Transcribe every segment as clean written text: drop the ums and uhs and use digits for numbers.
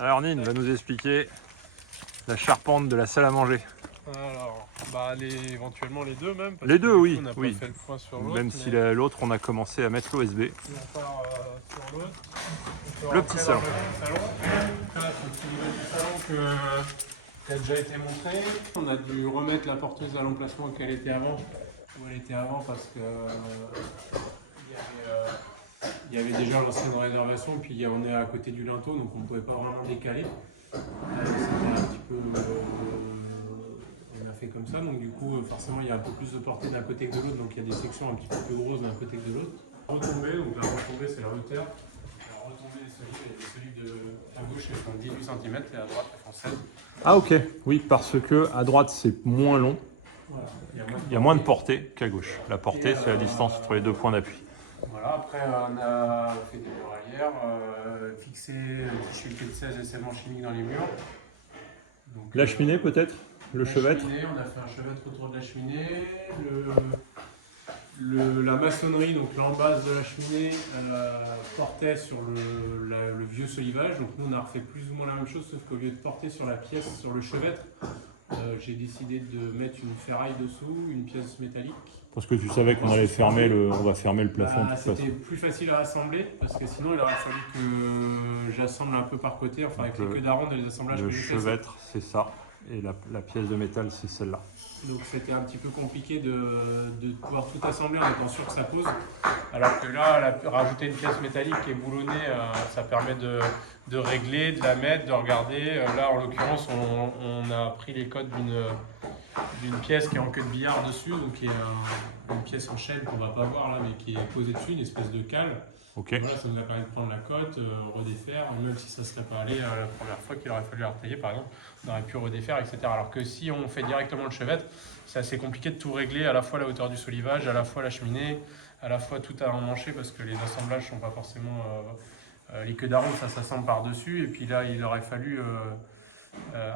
Alors Nine va nous expliquer la charpente de la salle à manger. Alors, éventuellement les deux même. Parce Les que deux, du oui. coup, on n'a oui. pas fait le point sur l'autre. Même si mais l'autre, on a commencé à mettre l'OSB. on part sur l'autre. Le petit salon. Le salon. Là, c'est le salon qui a déjà été montré. On a dû remettre la porteuse à l'emplacement qu'elle était avant. Où elle était avant parce que il y avait déjà l'ancienne réservation. Puis on est à côté du linteau, donc on ne pouvait pas vraiment décaler. C'était un petit peu. On a fait comme ça, donc du coup forcément il y a un peu plus de portée d'un côté que de l'autre, donc il y a des sections un petit peu plus grosses d'un côté que de l'autre. Retombée, donc la retombée c'est la hauteur. La retombée des solives, à gauche elles font 18 cm et à droite elles font 16. Ah ok, oui, parce que à droite c'est moins long, Voilà. il y a moins de portée qu'à gauche. La portée c'est la distance entre les deux points d'appui. Voilà, après on a fait des muraillères, fixé un petit de 16 et scellement chimique dans les murs. Donc, La cheminée peut-être? Le chevêtre? On a fait un chevêtre autour de la cheminée. La maçonnerie, donc l'embase de la cheminée, portait sur le vieux solivage. Donc nous on a refait plus ou moins la même chose, sauf qu'au lieu de porter sur la pièce, sur le chevêtre, j'ai décidé de mettre une ferraille dessous, une pièce métallique. Parce que tu savais qu'on allait fermer on va fermer le plafond de toute façon. C'était plus facile à assembler, parce que sinon il aurait fallu que j'assemble un peu par côté, enfin avec les queues d'aronde et les assemblages Le que j'ai fait. chevêtre c'est ça, et la pièce de métal c'est celle-là. Donc c'était un petit peu compliqué de pouvoir tout assembler en étant sûr que ça pose. Alors que là, rajouter une pièce métallique qui est boulonnée, ça permet de régler, de la mettre, de regarder. Là, en l'occurrence, on a pris les codes d'une pièce qui est en queue de billard dessus, donc qui est une pièce en chaîne qu'on ne va pas voir là, mais qui est posée dessus, une espèce de cale. Ok. Voilà, ça nous a permis de prendre la cote, redéfaire, même si ça ne serait pas allé la première fois qu'il aurait fallu la retailler par exemple, on aurait pu redéfaire, etc. Alors que si on fait directement le chevêtre, c'est assez compliqué de tout régler, à la fois la hauteur du solivage, à la fois la cheminée, à la fois tout à emmancher parce que les assemblages ne sont pas forcément... les queues d'aronde, ça s'assemble par-dessus, et puis là il aurait fallu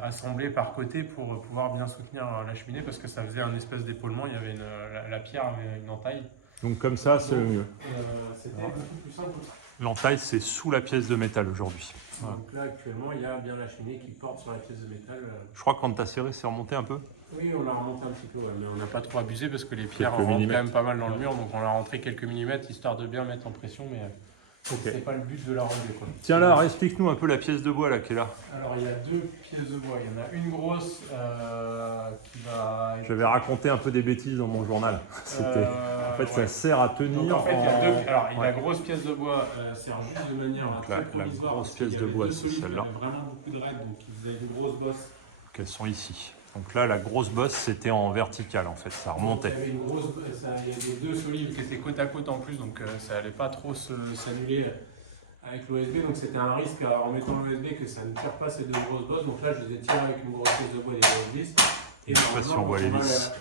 assembler par côté pour pouvoir bien soutenir la cheminée parce que ça faisait un espèce d'épaulement, il y avait la pierre avait une entaille. Donc comme ça c'est le mieux. C'était beaucoup plus simple. L'entaille c'est sous la pièce de métal aujourd'hui. Voilà. Donc là actuellement il y a bien la cheminée qui porte sur la pièce de métal. Je crois que quand tu as serré c'est remonté un peu. Oui, on l'a remonté un petit peu, ouais, mais on n'a pas trop abusé parce que les pierres Quelques rentrent quand millimètres. même pas mal dans le mur, donc on a rentré quelques millimètres histoire de bien mettre en pression, mais c'est pas le but de la relever, quoi. Tiens là, explique-nous un peu la pièce de bois là qui est là. Alors il y a deux pièces de bois, il y en a une grosse qui va... J'avais raconté un peu des bêtises dans mon journal. En fait, ça sert à tenir. Donc, en fait, il y a deux. Alors, Ouais. la grosse pièce de bois sert juste de manière Donc, très la provisoire. grosse parce qu'il pièce y de avait bois, deux c'est solides, celle-là. Il y avait vraiment beaucoup de raides, donc ils faisaient une grosse bosse. Qu'elles sont ici. Donc là, la grosse bosse, c'était en vertical en fait, ça remontait. Il y avait une grosse, il y avait deux solives qui étaient côte à côte en plus, donc ça allait pas trop s'annuler avec l'OSB. Donc c'était un risque en mettant l'OSB que ça ne tire pas ces deux grosses bosses. Donc là, je les ai tirées avec une grosse pièce de bois des grosses vis. Je sais pas si on voit les vis.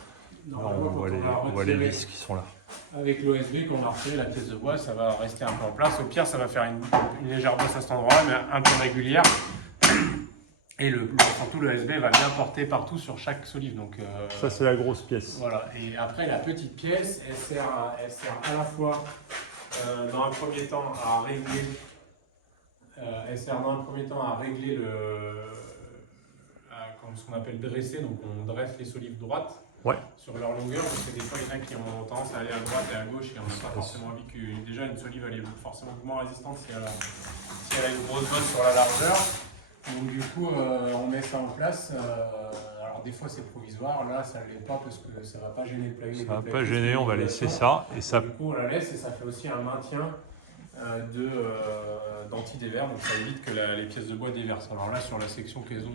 On voit les vis qui sont là. Avec l'OSB, quand on a retiré la pièce de bois, ça va rester un peu en place. Au pire, ça va faire une légère bosse à cet endroit-là, mais un peu régulière. Et surtout, l'OSB va bien porter partout sur chaque solive. Donc, ça, c'est la grosse pièce. Voilà. Et après, la petite pièce, elle sert à la fois, dans un premier temps, à régler. Ce qu'on appelle dresser. Donc, on dresse les solives droites. Ouais. Sur leur longueur, parce que des fois il y en a qui ont tendance à aller à droite et à gauche et on n'a pas forcément envie que déjà une solive elle est forcément moins résistante si elle a une grosse bosse sur la largeur. Donc du coup on met ça en place. Alors des fois c'est provisoire, là ça ne l'est pas parce que ça ne va pas gêner le plaving. Ça ne va pas gêner, on va laisser ça. Et ça... Du coup on la laisse et ça fait aussi un maintien d'anti-dévers, donc ça évite que les pièces de bois déversent. Alors là sur la section caison...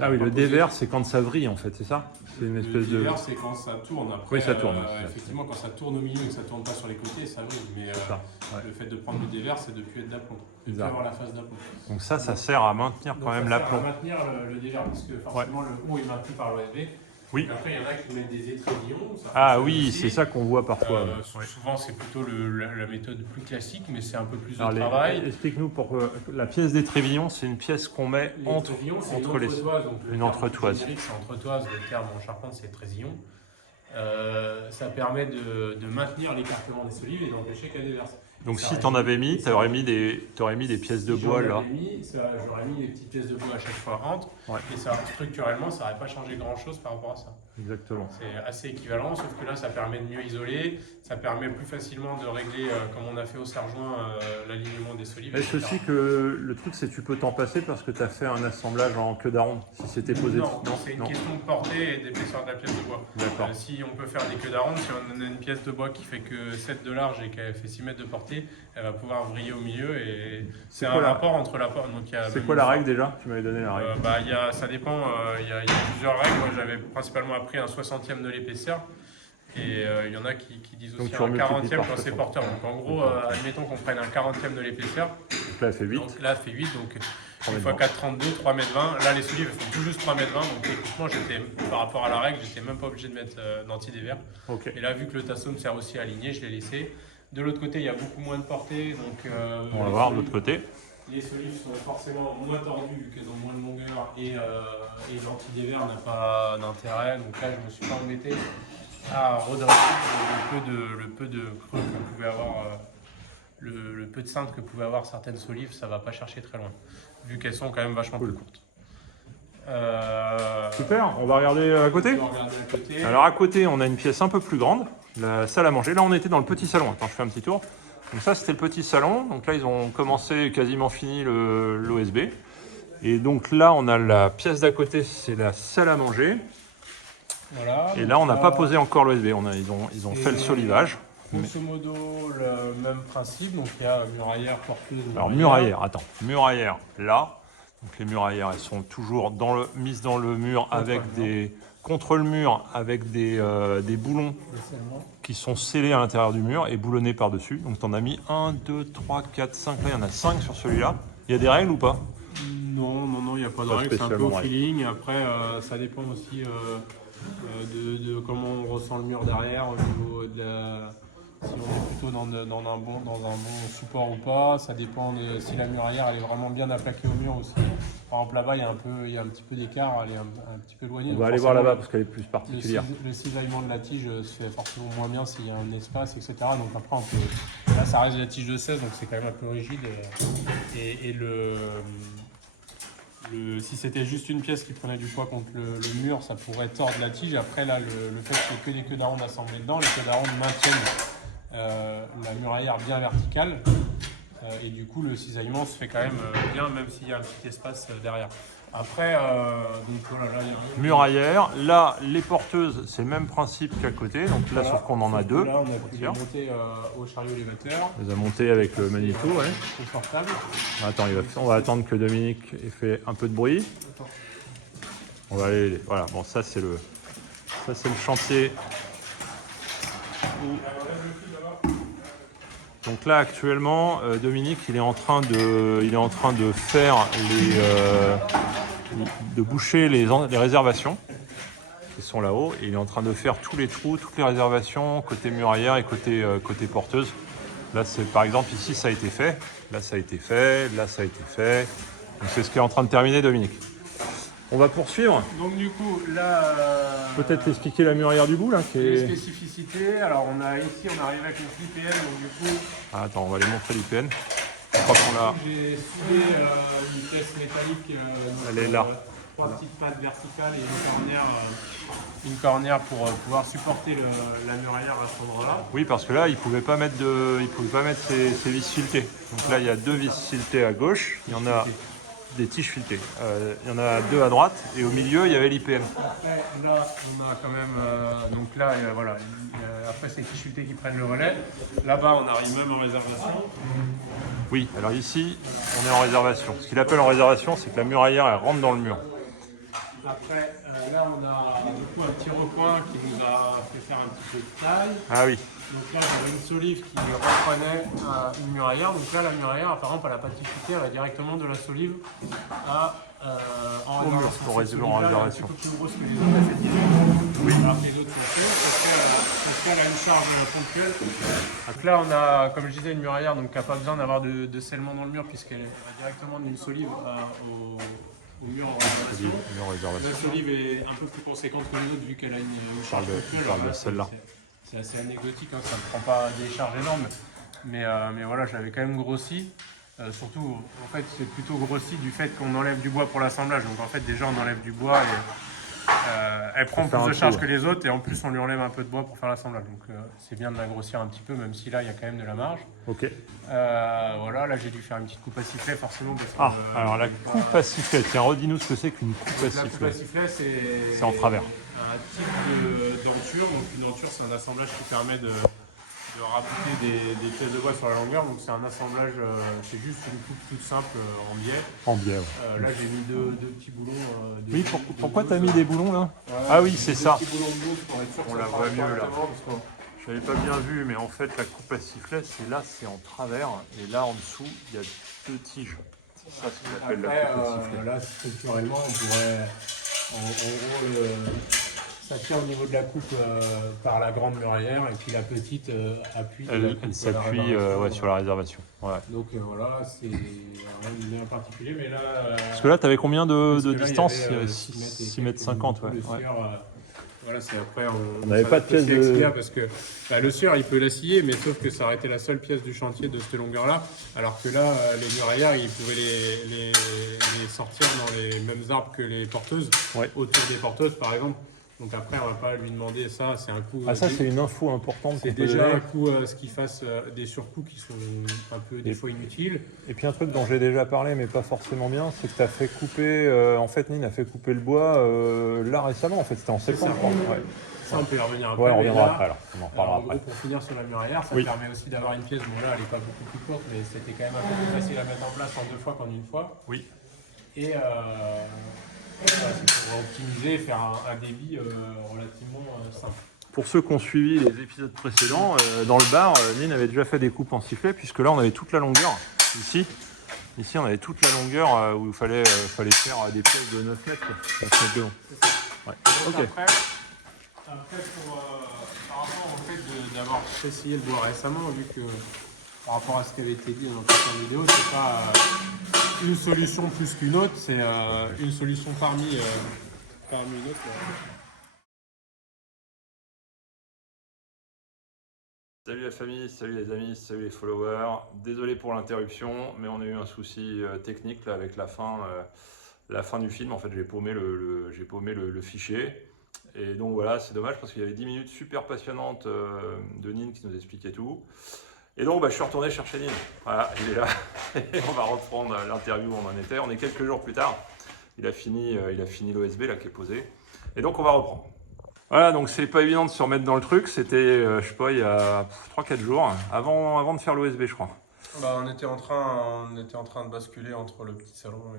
Ah oui, le dévers c'est quand ça vrille en fait, c'est ça? C'est une espèce de... Le dévers c'est quand ça tourne. Après, oui, ça tourne. Effectivement, quand ça tourne au milieu et que ça ne tourne pas sur les côtés, ça vrille. Mais le fait de prendre le dévers, c'est de ne plus être d'aplomb, de ne plus avoir la phase d'aplomb. Donc ça sert à maintenir quand même l'aplomb. Ça sert à maintenir le dévers, parce que forcément le haut est maintenu par l'OSB. Oui. Après, il y en a qui mettent des étrésillons. Ah oui, c'est ça qu'on voit parfois. Souvent, c'est plutôt la méthode plus classique, mais c'est un peu plus de travail. Explique-nous pour la pièce d'étrevillon, c'est une pièce qu'on met entre les... Une entretoise. C'est entretoise, le terme en charpente, c'est étrésillon. Ça permet de maintenir l'écartement des solives et d'empêcher qu'elles déversent. Donc Ça si aurait tu en mis- avais mis, tu aurais mis des pièces de Si bois j'en là. avais mis, j'aurais mis des petites pièces de bois à chaque fois entre. Ouais. Et ça, structurellement, ça n'aurait pas changé grand-chose par rapport à ça. Exactement. C'est assez équivalent, sauf que là, ça permet de mieux isoler, ça permet plus facilement de régler, comme on a fait au serre-joint, l'alignement des solives. Est-ce etc. aussi que le truc c'est que tu peux t'en passer parce que tu as fait un assemblage en queue d'aronde si c'était posé Non, c'est une question de portée et d'épaisseur de la pièce de bois. D'accord. Si on peut faire des queues d'aronde, si on a une pièce de bois qui fait que 7 de large et qu'elle fait 6 mètres de portée, elle va pouvoir vriller au milieu et c'est un quoi la- rapport entre la porte. C'est quoi la règle déjà? Tu m'avais donné la règle. Ça dépend, il y a plusieurs règles. Moi j'avais principalement appris un 60e de l'épaisseur et il y en a qui disent Donc aussi tu un remultiplies 40e par quand c'est 60. porteur. Donc en gros, admettons qu'on prenne un 40e de l'épaisseur. Donc là elle fait 8. Donc là, fait 8, donc 3 une mètres fois 20. 4,32, 3 mètres 20. Là, les solives elles font tout juste 3 mètres 20. Donc techniquement, par rapport à la règle, j'étais même pas obligé de mettre d'anti-dévers. Ok. Et là, vu que le tasseau me sert aussi à aligner, je l'ai laissé. De l'autre côté, il y a beaucoup moins de portée. Donc, On va voir de l'autre côté. les solives sont forcément moins tordues vu qu'elles ont moins de longueur et l'anti-dévers n'a pas d'intérêt. Donc là, je me suis pas embêté à redresser le peu de creux qu'on pouvait avoir. Le peu de cintre que pouvaient avoir certaines solives, ça va pas chercher très loin, vu qu'elles sont quand même vachement Cool. plus courtes. Super, on va regarder à côté. On va regarder à côté. Alors à côté, on a une pièce un peu plus grande, la salle à manger. Là, on était dans le petit salon. Attends, je fais un petit tour. Donc ça, c'était le petit salon. Donc là, ils ont commencé, quasiment fini l'OSB. Et donc là, on a la pièce d'à côté, c'est la salle à manger. Voilà, Et donc là, on n'a pas posé encore l'OSB. Ils ont fait le solivage. Grosso modo, le même principe. Donc il y a muraillère, porteuse. Alors muraillère, attends, muraillère là. Donc les muraillères, elles sont toujours mises dans le mur contre le mur avec des boulons qui sont scellés à l'intérieur du mur et boulonnés par-dessus. Donc tu en as mis 1, 2, 3, 4, 5. Là, il y en a 5 sur celui-là. Il y a des règles ou pas? Non, il n'y a pas de Pas règle, c'est un peu spécialement au règle. feeling. Après, ça dépend aussi de comment on ressent le mur derrière, au niveau de si on est plutôt dans un bon support ou pas. Ça dépend si la muraillère elle est vraiment bien applaquée au mur aussi. Par exemple, là-bas, il y a un petit peu d'écart, elle est un petit peu éloignée. On Donc va aller voir forcément, là-bas parce qu'elle est plus particulière. le cisaillement de la tige se fait forcément moins bien s'il y a un espace, etc. Donc après, là, ça reste de la tige de 16, donc c'est quand même un peu rigide. Si c'était juste une pièce qui prenait du poids contre le mur, ça pourrait tordre la tige. Après, là, le fait qu'il y ait que des queues d'aronde assemblées dedans, les queues d'aronde maintiennent la muraillère bien verticale. Et du coup, le cisaillement se fait quand même bien, même s'il y a un petit espace derrière. Après, donc voilà, là, il y a un... Muraillère, là, les porteuses, c'est le même principe qu'à côté. Donc là, Voilà. sauf qu'on en a Sauf que deux. Là, on a pu les monter au chariot élévateur. On les a montés avec le Manitou, ouais. Confortable. Attends, on va attendre que Dominique ait fait un peu de bruit. Attends. On va aller. Voilà, bon, ça c'est le chantier. Donc là actuellement, Dominique, il est en train de faire de boucher les réservations qui sont là-haut. Et il est en train de faire tous les trous, toutes les réservations côté muraillère et côté porteuse. Là, c'est par exemple ici, ça a été fait. Là, ça a été fait. Là, ça a été fait. Donc c'est ce qu'est en train de terminer Dominique. On va poursuivre. Donc du coup, là... Peut-être expliquer la muraillère du bout là. Les spécificités, alors on arrive avec une IPN, donc du coup... Ah, attends, on va aller montrer l'IPN. Je crois qu'on l'a. J'ai soudé une pièce métallique, Elle est là. 3 petites pattes verticales et une cornière pour pouvoir supporter la muraillère à cet endroit-là. Oui, parce que là, il ne pouvait pas mettre ses vis filetées. Donc là, il y a 2 vis filetées à gauche. Il y en a des tiges filetées. Il y en a 2 à droite. Et au milieu, il y avait l'IPN. Après, là, on a quand même... donc là, voilà. Après, c'est les tiges filetées qui prennent le relais. Là-bas, on arrive même en réservation. Oui, alors ici, on est en réservation. Ce qu'il appelle en réservation, c'est que la muraillère, elle rentre dans le mur. Après, là, on a du coup un petit recoin qui nous a fait faire un petit peu de taille. Ah oui. Donc là, j'avais une solive qui reprenait une muraillère. Donc là, la muraillère, par exemple, elle n'a pas de tige, elle est directement de la solive en Au mur, réservation. au réservoir, en réservation. C'est un peu plus grosse que les autres, elle fait 10 mètres. Oui. Alors que les autres sont plus, parce qu'elle a une charge ponctuelle. Donc là, on a, comme je disais, une muraillère donc, qui n'a pas besoin d'avoir de scellement dans le mur, puisqu'elle va directement d'une solive au mur en réservation. La solive est un peu plus conséquente que les autres vu qu'elle a une charge ponctuelle. Je parle de celle-là. C'est assez anecdotique, hein, ça ne prend pas des charges énormes. Mais voilà, je l'avais quand même grossi. Surtout, en fait, c'est plutôt grossi du fait qu'on enlève du bois pour l'assemblage. Donc en fait, déjà, on enlève du bois et elle prend plus de charge que les autres. Et en plus, on lui enlève un peu de bois pour faire l'assemblage. Donc c'est bien de la grossir un petit peu, même si là, il y a quand même de la marge. Ok. Voilà, là, j'ai dû faire une petite coupe à sifflet, forcément. Parce que, alors la coupe à sifflet. Tiens, redis-nous ce que c'est qu'une coupe à la coupe sifflet. à sifflet, C'est en travers. Un type de denture. Donc une denture, c'est un assemblage qui permet de rabouter des pièces de bois sur la longueur. Donc c'est un assemblage, c'est juste une coupe toute simple en biais. En biais, ouais. Là, j'ai mis deux petits boulons. Oui, pourquoi tu as mis des boulons là? Voilà, ah oui, c'est ça. Petits boulons de bouse pour être sûr que On ça la voit travaille mieux là. correctement, Je n'avais pas bien vu, mais en fait, la coupe à sifflet, c'est là, c'est en travers. Et là, en dessous, il y a 2 tiges. C'est ça ce qu'on appelle la coupe à sifflet. Là, structurellement, on pourrait. En gros, ça tient au niveau de la coupe par la grande muraillère et puis la petite appuie. Elle s'appuie sur la réservation. Ouais. Donc voilà, c'est rien de bien particulier, mais là. Parce que là, tu avais combien de là, distance? il y avait, 6 mètres 50, ouais. Voilà, c'est après. On n'avait pas de pièce de. Parce que le sueur, il peut l'assiller, mais sauf que ça aurait été la seule pièce du chantier de cette longueur-là. Alors que là, les muraillards, ils pouvaient les sortir dans les mêmes arbres que les porteuses, autour des porteuses par exemple. Donc après, on ne va pas lui demander ça, c'est un coût. Ah, ça, c'est une info importante. C'est déjà un coût ce qui fasse des surcoûts qui sont un peu des fois inutiles. Et puis un truc dont j'ai déjà parlé, mais pas forcément bien, c'est que tu as fait couper. En fait, Nine a fait couper le bois là récemment. En fait, c'était en septembre. Ça, on peut y revenir après. Ouais, on reviendra après alors. On en reparlera après. Pour finir sur la muraillère, ça permet aussi d'avoir une pièce. Bon, là, elle n'est pas beaucoup plus courte, mais c'était quand même un peu plus facile à mettre en place en 2 fois qu'en 1 fois. Oui. Et c'est pour optimiser et faire un débit relativement simple. Pour ceux qui ont suivi les épisodes précédents, dans le bar, Nine avait déjà fait des coupes en sifflet, puisque là, on avait toute la longueur. Ici, on avait toute la longueur où il fallait faire des pièces de 9 mètres, 9 mètres de long. C'est ça. Ouais. Donc Ok. après, par rapport au fait d'avoir essayé le bois récemment, vu que par rapport à ce qui avait été dit dans notre vidéo, c'est pas une solution plus qu'une autre, c'est une solution parmi une autre. Salut la famille, salut les amis, salut les followers. Désolé pour l'interruption, mais on a eu un souci technique là, avec la fin du film. En fait, j'ai paumé le fichier. Et donc voilà, c'est dommage parce qu'il y avait 10 minutes super passionnantes de Nine qui nous expliquait tout. Et donc je suis retourné chercher Nine. Voilà, il est là. Et on va reprendre l'interview où on en était. On est quelques jours plus tard. Il a fini l'OSB là qui est posé. Et donc on va reprendre. Voilà, donc c'est pas évident de se remettre dans le truc. C'était, je sais pas, il y a 3-4 jours, avant de faire l'OSB, je crois. On était en train de basculer entre le petit salon et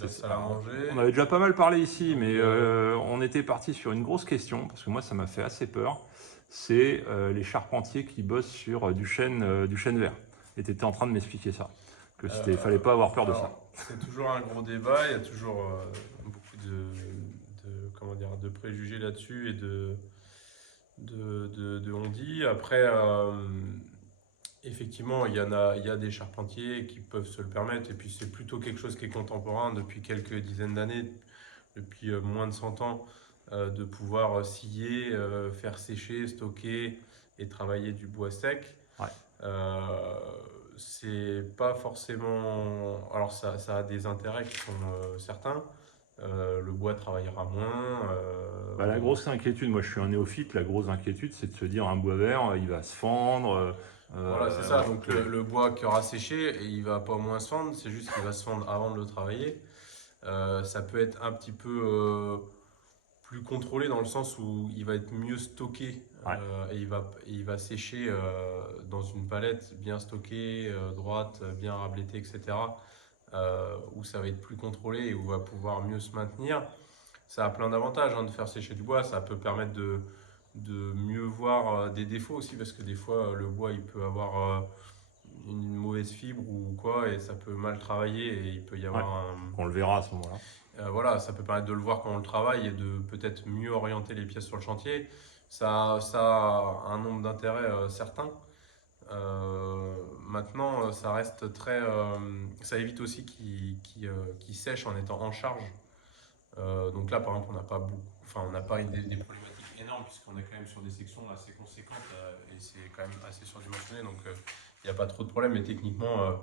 la salle à manger. On avait déjà pas mal parlé ici, mais on était parti sur une grosse question, parce que moi ça m'a fait assez peur. C'est les charpentiers qui bossent sur du chêne vert. Et tu étais en train de m'expliquer ça, que fallait pas avoir peur de ça. C'est toujours un gros débat, il y a toujours beaucoup de préjugés là-dessus et de on-dit. Après, effectivement, il y a des charpentiers qui peuvent se le permettre, et puis c'est plutôt quelque chose qui est contemporain depuis quelques dizaines d'années, depuis moins de 100 ans, de pouvoir scier, faire sécher, stocker et travailler du bois sec. Ouais. C'est pas forcément. Alors, ça a des intérêts qui sont certains. Le bois travaillera moins. La grosse inquiétude, moi je suis un néophyte, la grosse inquiétude c'est de se dire un bois vert, il va se fendre. Voilà, c'est ça. Donc le bois qui aura séché, il va pas moins se fendre, c'est juste qu'il va se fendre avant de le travailler. Ça peut être un petit peu plus contrôlé dans le sens où il va être mieux stocké et il va sécher dans une palette bien stockée, droite, bien rablétée, etc. Où ça va être plus contrôlé et où il va pouvoir mieux se maintenir. Ça a plein d'avantages de faire sécher du bois. Ça peut permettre de mieux voir des défauts aussi, parce que des fois le bois il peut avoir une mauvaise fibre ou quoi, et ça peut mal travailler et il peut y avoir on le verra à ce moment-là. Voilà, ça peut permettre de le voir quand on le travaille et de peut-être mieux orienter les pièces sur le chantier. Ça a un nombre d'intérêts certains. Maintenant, ça reste très. Ça évite aussi qu'il sèche en étant en charge. Donc là, par exemple, on n'a pas des problématiques énormes, puisqu'on est quand même sur des sections assez conséquentes et c'est quand même assez surdimensionné. Donc il n'y a pas trop de problème. Mais techniquement,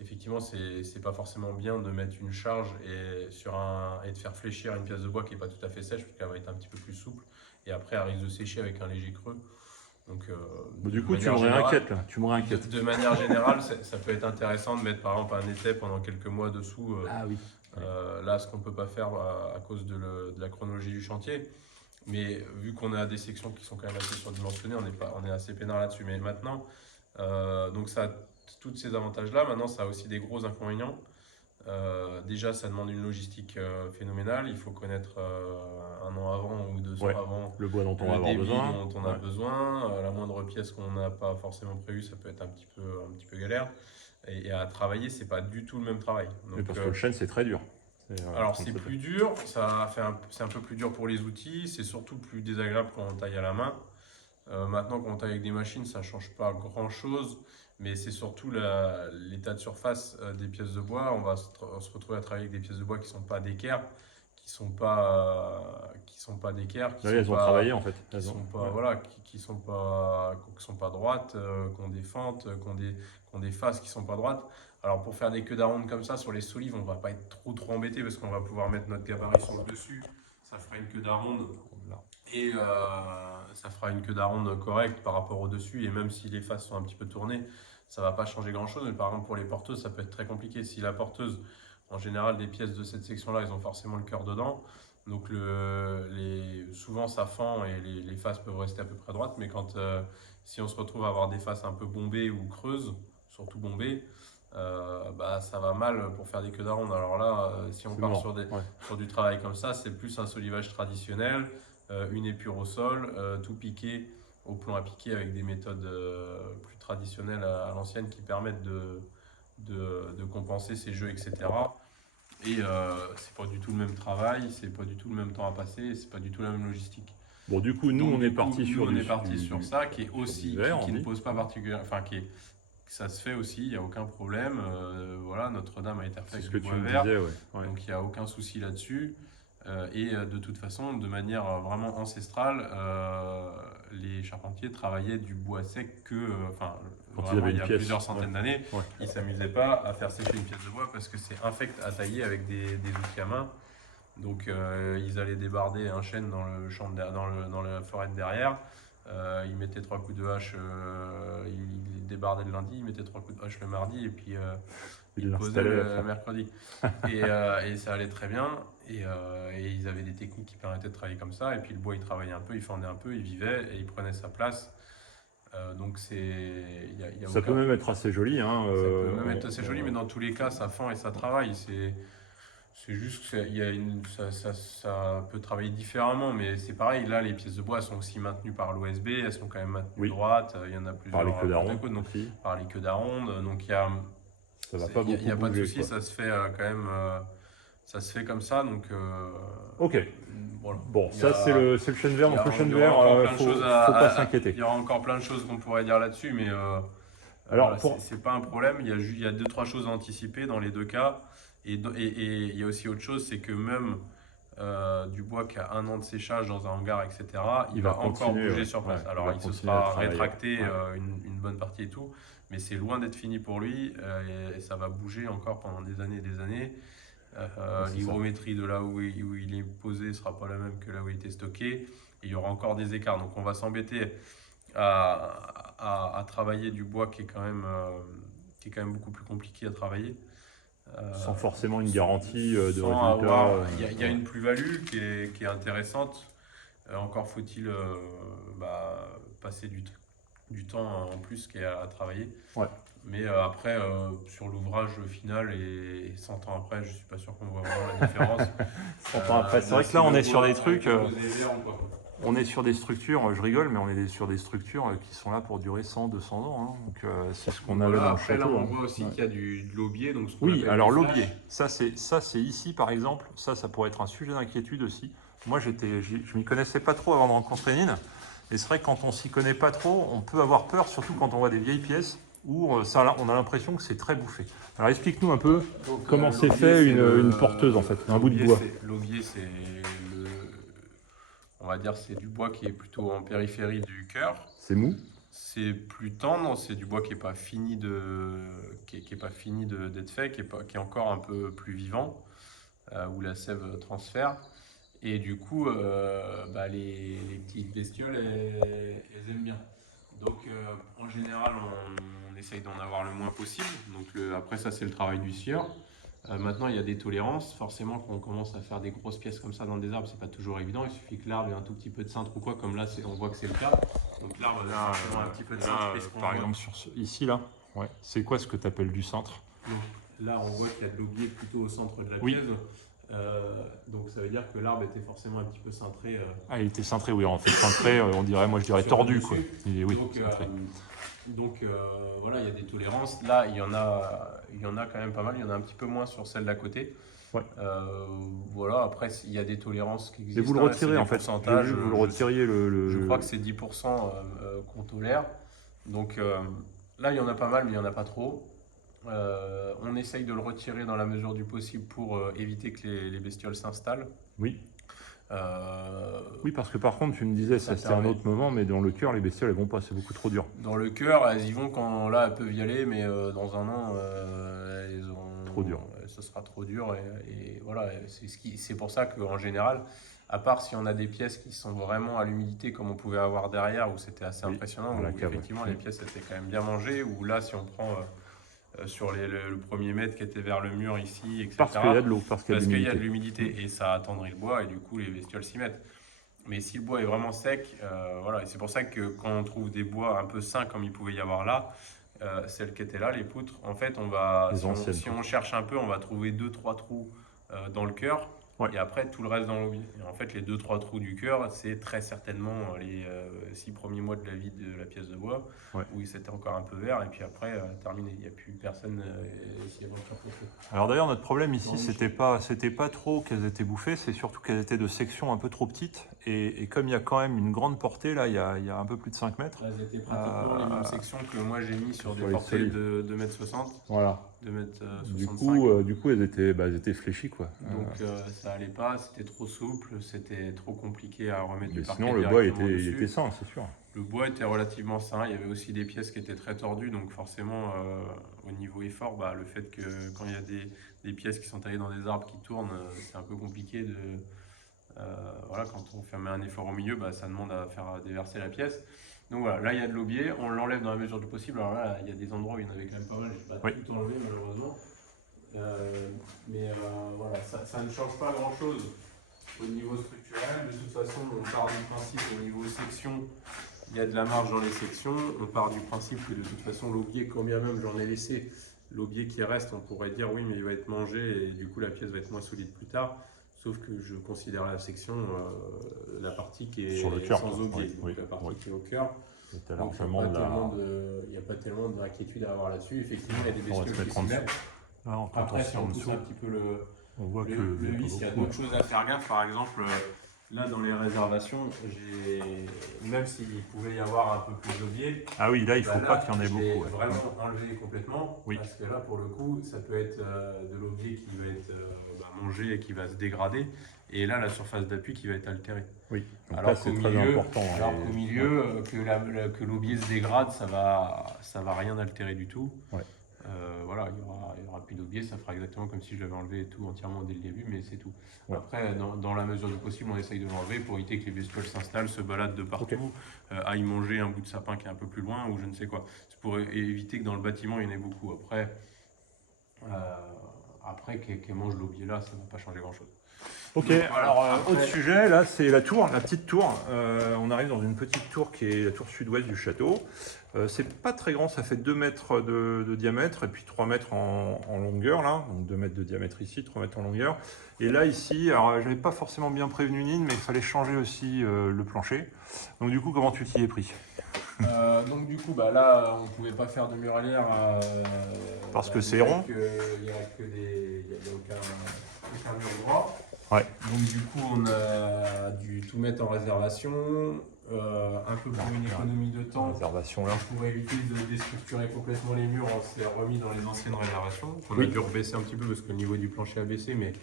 effectivement, c'est pas forcément bien de mettre une charge et de faire fléchir une pièce de bois qui n'est pas tout à fait sèche, parce qu'elle va être un petit peu plus souple. Et après, elle risque de sécher avec un léger creux. Donc, Du coup, tu me réinquiètes là. Tu me réinquiètes. De manière générale, ça peut être intéressant de mettre par exemple un étai pendant quelques mois dessous. Ah oui. Là, ce qu'on ne peut pas faire à cause de la chronologie du chantier. Mais vu qu'on a des sections qui sont quand même assez surdimensionnées, on est assez peinard là-dessus. Mais maintenant, donc ça a tous ces avantages-là. Maintenant, ça a aussi des gros inconvénients. Déjà, ça demande une logistique phénoménale. Il faut connaître 1 an avant ou 2 ans avant le bois dont on va le avoir débit besoin. dont on a besoin. La moindre pièce qu'on n'a pas forcément prévue, ça peut être un petit peu galère. Et à travailler, c'est pas du tout le même travail. Donc, parce que le chêne, c'est très dur. Alors c'est plus dur, c'est un peu plus dur pour les outils, c'est surtout plus désagréable quand on taille à la main. Maintenant, quand on taille avec des machines, ça ne change pas grand-chose, mais c'est surtout l'état de surface des pièces de bois. On va se retrouver à travailler avec des pièces de bois qui ne sont pas d'équerre, qui sont pas d'équerre, elles ont travaillé en fait. Qui sont pas voilà, qui sont pas droites, qui ont des fentes, qui ont des faces qui sont pas droites. Alors pour faire des queues d'aronde comme ça sur les solives, on va pas être trop embêté parce qu'on va pouvoir mettre notre gabarit sur le dessus. Ça fera une queue d'aronde et ça fera une queue d'aronde correcte par rapport au dessus. Et même si les faces sont un petit peu tournées, ça va pas changer grand chose. Mais par exemple pour les porteuses, ça peut être très compliqué. Si la porteuse, en général, des pièces de cette section-là, ils ont forcément le cœur dedans. Donc souvent ça fend et les faces peuvent rester à peu près droites. Mais si on se retrouve à avoir des faces un peu bombées ou creuses, surtout bombées, ça va mal pour faire des queues d'aronde. Alors là, si on part sur du travail comme ça, c'est plus un solivage traditionnel, une épure au sol, tout piqué au plomb à piquer avec des méthodes plus traditionnelles à l'ancienne qui permettent de compenser ces jeux, etc. Et c'est pas du tout le même travail, c'est pas du tout le même temps à passer, c'est pas du tout la même logistique. Bon, du coup, on est parti sur ça, qui est aussi, qui ne pose pas particulièrement, enfin ça se fait aussi, il n'y a aucun problème. Voilà, Notre-Dame a été refaite avec du bois vert, donc il n'y a aucun souci là-dessus. Et de toute façon, de manière vraiment ancestrale, les charpentiers travaillaient du bois sec il y a plusieurs centaines d'années. Ils ne s'amusaient pas à faire sécher une pièce de bois parce que c'est infect à tailler avec des outils à main. Donc ils allaient débarder un chêne dans le champ dans la forêt de derrière. Ils mettaient 3 coups de hache, ils débardaient le lundi, ils mettaient 3 coups de hache le mardi et puis ils posaient le mercredi. Et ça allait très bien. Et ils avaient des techniques qui permettaient de travailler comme ça. Et puis le bois, il travaillait un peu, il fendait un peu, il vivait et il prenait sa place. Donc ça peut même être assez joli. Ça peut même être assez joli, mais dans tous les cas, ça fend et ça travaille. C'est juste que ça peut travailler différemment, mais c'est pareil. Là, les pièces de bois sont aussi maintenues par l'OSB, elles sont quand même maintenues droites. Il y en a plusieurs. Par les queues d'aronde. Par les queues d'aronde. Donc il n'y a pas de souci, ça se fait quand même. Ça se fait comme ça, donc. Ok. Voilà. Bon, ça c'est le chêne vert. Donc le chêne vert, faut pas s'inquiéter. Il y aura encore plein de choses qu'on pourrait dire là-dessus, mais c'est pas un problème. Il y a 2-3 choses à anticiper dans les deux cas. Et il y a aussi autre chose, c'est que même du bois qui a 1 an de séchage dans un hangar, etc., il va encore bouger sur place. Alors il se sera rétracté une bonne partie et tout, mais c'est loin d'être fini pour lui et ça va bouger encore pendant des années et des années. L'hygrométrie de là où il est posé ne sera pas la même que là où il était stocké. Et il y aura encore des écarts. Donc on va s'embêter à travailler du bois qui est quand même beaucoup plus compliqué à travailler. Sans forcément une garantie de résultat. Il y a une plus-value qui est intéressante. Encore faut-il passer du temps en plus qui est à travailler. Mais après, sur l'ouvrage final et 100 ans après, je ne suis pas sûr qu'on voit vraiment la différence. 100 ans après, c'est vrai que là, on est sur des trucs. On est sur des structures, je rigole, mais on est sur des structures qui sont là pour durer 100, 200 ans. Hein. Donc c'est ce qu'on avait dans le château. Là, on voit aussi qu'il y a de l'aubier. Oui, alors l'aubier, ça c'est ici par exemple. Ça pourrait être un sujet d'inquiétude aussi. Moi, je m'y connaissais pas trop avant de rencontrer Nine. Et c'est vrai que quand on s'y connaît pas trop, on peut avoir peur, surtout quand on voit des vieilles pièces où on a l'impression que c'est très bouffé. Alors explique-nous un peu comment c'est fait une porteuse en fait, un bout de bois. L'aubier, on va dire c'est du bois qui est plutôt en périphérie du cœur. C'est mou. C'est plus tendre, c'est du bois qui n'est pas fini d'être fait, qui est encore un peu plus vivant, où la sève transfère. Et du coup, les petites bestioles, elles aiment bien. Donc, en général, on essaye d'en avoir le moins possible. Donc, après, ça, c'est le travail du scieur. Maintenant, il y a des tolérances. Forcément, quand on commence à faire des grosses pièces comme ça dans des arbres, c'est pas toujours évident. Il suffit que l'arbre ait un tout petit peu de cintre ou quoi, comme là, on voit que c'est le cas. Donc, l'arbre a forcément un petit peu de cintre. Par exemple, ici, là, ouais. C'est quoi ce que tu appelles du cintre? Donc, là, on voit qu'il y a de l'aubier plutôt au centre de la Oui. pièce. Donc ça veut dire que l'arbre était forcément un petit peu cintré. Ah, il était cintré, oui. En fait, cintré, moi je dirais sur tordu, le quoi. dessus. Oui, Donc, voilà, il y a des tolérances. Là, il y en a quand même pas mal. Il y en a un petit peu moins sur celle d'à côté. Ouais. Voilà, après, il y a des tolérances qui existent. Et vous le retirez, en fait. Pourcentages, Vous le retiriez je crois que c'est 10% qu'on tolère. Donc là, il y en a pas mal, mais il n'y en a pas trop. On essaye de le retirer dans la mesure du possible pour éviter que les bestioles s'installent. Oui. Oui, parce que par contre, tu me disais, ça c'était un autre moment, mais dans le cœur, les bestioles, elles vont pas, c'est beaucoup trop dur. Dans le cœur, elles y vont quand là, elles peuvent y aller, mais dans un an, trop dur. Ce sera trop dur. Et voilà, c'est pour ça qu'en général, à part si on a des pièces qui sont vraiment à l'humidité, comme on pouvait avoir derrière, où c'était assez impressionnant, où effectivement les pièces étaient quand même bien mangées, ou là, si on prend sur le premier mètre qui était vers le mur ici, etc. Parce qu'il y a de l'eau, parce qu'il y a de l'humidité, et ça attendrit le bois, et du coup, les bestioles s'y mettent. Mais si le bois est vraiment sec, voilà, et c'est pour ça que quand on trouve des bois un peu sains, comme il pouvait y avoir là, celles qui étaient là, les poutres, en fait, si on cherche un peu, on va trouver 2-3 trous dans le cœur. Ouais. Et après, tout le reste dans l'eau. Et en fait, les 2-3 trous du cœur, c'est très certainement les 6 premiers mois de la vie de la pièce de bois, où c'était encore un peu vert, et puis après, terminé. Il n'y a plus personne s'y est rentré. Alors d'ailleurs, notre problème ici, c'était pas trop qu'elles étaient bouffées, c'est surtout qu'elles étaient de sections un peu trop petites. Et comme il y a quand même une grande portée, là, il y a un peu plus de 5 mètres. Elles étaient pratiquement les mêmes sections que moi j'ai mis sur des portées de 2,60 m. Voilà. 2,65 m. Du coup, elles étaient fléchies, quoi. Donc ça allait pas, c'était trop souple, c'était trop compliqué à remettre du parquet. Sinon, le bois était sain, c'est sûr. Le bois était relativement sain, il y avait aussi des pièces qui étaient très tordues, donc forcément, au niveau effort, le fait que quand il y a des pièces qui sont taillées dans des arbres qui tournent, c'est un peu compliqué de... voilà, quand on fait un effort au milieu, ça demande à faire déverser la pièce. Donc voilà, là il y a de l'aubier, on l'enlève dans la mesure du possible. Alors là, il y a des endroits où il y en avait quand même pas mal, je ne vais pas tout enlever malheureusement. Voilà, ça ne change pas grand chose au niveau structurel. De toute façon, on part du principe au niveau section, il y a de la marge dans les sections. On part du principe que de toute façon, l'aubier, quand bien même j'en ai laissé, l'aubier qui reste, on pourrait dire oui, mais il va être mangé et du coup la pièce va être moins solide plus tard. Sauf que je considère la section, la partie qui est sur le cœur, sans aubier, donc la partie qui est au cœur. Donc il n'y a pas tellement d'inquiétude à avoir là-dessus. Effectivement, il y a des bestioles qui s'y mettent. Après, si on pousse un petit peu le vis, il y a d'autres choses à faire gaffe. Par exemple, là dans les réservations, même s'il pouvait y avoir un peu plus d'aubier. Ah oui, là il ne faut pas qu'il y en ait beaucoup. Vraiment enlevé complètement. Parce que là, pour le coup, ça peut être de l'aubier qui va être mangé et qui va se dégrader. Et là, la surface d'appui qui va être altérée. Oui, donc alors là c'est très important. Alors qu'au milieu, que l'aubier se dégrade, ça va rien altérer du tout. Ouais. Voilà, il y aura plus d'aubier, ça fera exactement comme si je l'avais enlevé tout entièrement dès le début, mais c'est tout. Ouais. Après, dans la mesure du possible, on essaye de l'enlever pour éviter que les bestioles s'installent, se baladent de partout, aillent manger un bout de sapin qui est un peu plus loin ou je ne sais quoi. C'est pour éviter que dans le bâtiment, il y en ait beaucoup. Après qu'elles mangent l'aubier là, ça ne va pas changer grand-chose. Ok, donc, voilà. Alors autre sujet, là c'est la tour, la petite tour. On arrive dans une petite tour qui est la tour sud-ouest du château. C'est pas très grand, ça fait 2 mètres de diamètre et puis 3 mètres en longueur là. Donc 2 mètres de diamètre ici, 3 mètres en longueur. Et là ici, alors j'avais pas forcément bien prévenu Nine, mais il fallait changer aussi le plancher. Donc du coup, comment tu t'y es pris? Donc du coup, là, on ne pouvait pas faire de muralière. Parce que c'est rond. Il n'y a aucun mur droit. Ouais. Donc du coup, on a dû tout mettre en réservation, un peu pour une économie de temps. Réservation là. Pour éviter de déstructurer complètement les murs, on s'est remis dans les anciennes réservations. On a dû rebaisser un petit peu parce que le niveau du plancher a baissé, mais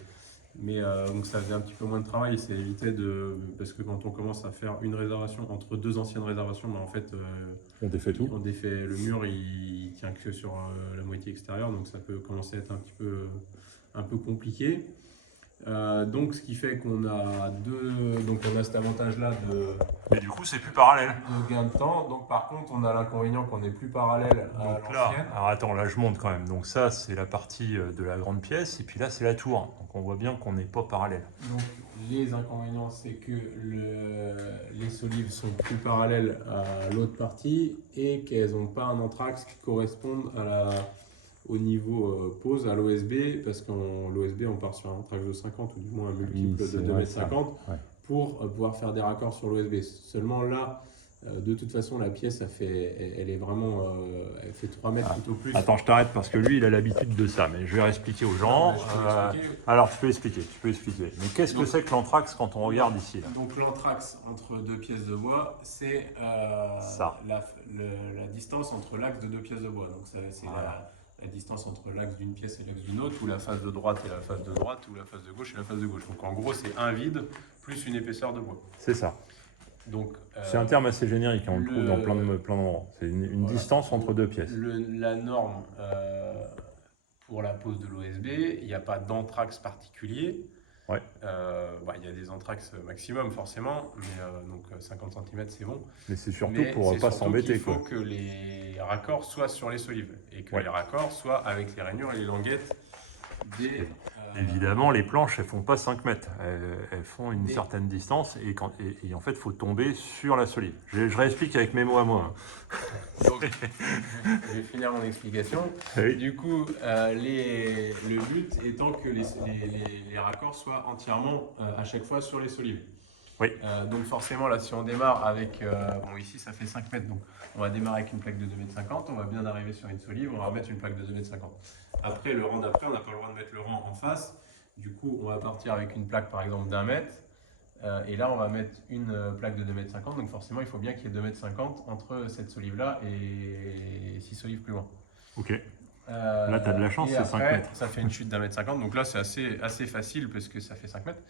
Mais donc ça faisait un petit peu moins de travail, c'est évité parce que quand on commence à faire une réservation entre deux anciennes réservations, en fait On défait tout. on défait le mur, il tient que sur la moitié extérieure, donc ça peut commencer à être un peu compliqué. Donc ce qui fait qu'on a donc on a cet avantage-là Mais du coup, c'est plus parallèle. de gain de temps. Donc par contre, on a l'inconvénient qu'on n'est plus parallèle à Donc là, l'ancienne. alors attends, là je monte quand même. Donc ça, c'est la partie de la grande pièce, et puis là, c'est la tour. Donc on voit bien qu'on n'est pas parallèle. Donc les inconvénients, c'est que les solives sont plus parallèles à l'autre partie et qu'elles n'ont pas un anthrax qui corresponde au niveau pose à l'OSB, parce qu'en l'OSB, on part sur un anthrax de 50 ou du moins un multiple Oui, de 2,50 m Ouais. pour pouvoir faire des raccords sur l'OSB. Seulement là, de toute façon, la pièce, elle est vraiment, elle fait 3 mètres tout au plus. Attends, je t'arrête parce que lui, il a l'habitude de ça, mais je vais expliquer aux gens. Je peux expliquer. Alors, tu peux expliquer. Mais qu'est-ce que Donc- c'est que l'anthrax quand on regarde ici là? Donc l'anthrax entre deux pièces de bois, c'est Ça. la distance entre l'axe de deux pièces de bois. Donc c'est Voilà. la distance entre l'axe d'une pièce et l'axe d'une autre, ou la face de droite et la face de droite, ou la face de gauche et la face de gauche. Donc en gros, c'est un vide plus une épaisseur de bois. C'est ça. Donc C'est un terme assez générique, hein, on le trouve le- dans plein d'endroits. C'est une voilà. distance entre deux pièces. La norme pour la pose de l'OSB, il n'y a pas d'anthrax particulier. Ouais. Il y a des anthrax maximum forcément, mais donc 50 cm c'est bon. Mais c'est surtout Mais pour c'est pas surtout s'embêter, qu'il faut quoi. que les raccords soient sur les solives et que Ouais. les raccords soient avec les rainures et les languettes des. Évidemment, les planches, elles font pas 5 mètres. Elles font une Et- certaine distance et en fait, il faut tomber sur la solive. Je réexplique avec mes mots à moi. Donc, je vais finir mon explication. Oui. Du coup, le but étant que les raccords soient entièrement à chaque fois sur les solives. Oui. Donc forcément, là, si on démarre avec... bon, ici, ça fait 5 mètres, donc on va démarrer avec une plaque de 2,50 m, on va bien arriver sur une solive, on va remettre une plaque de 2,50 m. Après, le rang d'après, on n'a pas le droit de mettre le rang en face. Du coup, on va partir avec une plaque, par exemple, d'1 mètre. Et là, on va mettre une plaque de 2,50 m. Donc forcément, il faut bien qu'il y ait 2,50 m entre cette solive-là et 6 solives plus loin. Ok. Là, tu as de la chance, et c'est 5 après, mètres. ça fait une chute d'1,50 m. Donc là, c'est assez facile parce que ça fait 5 mètres.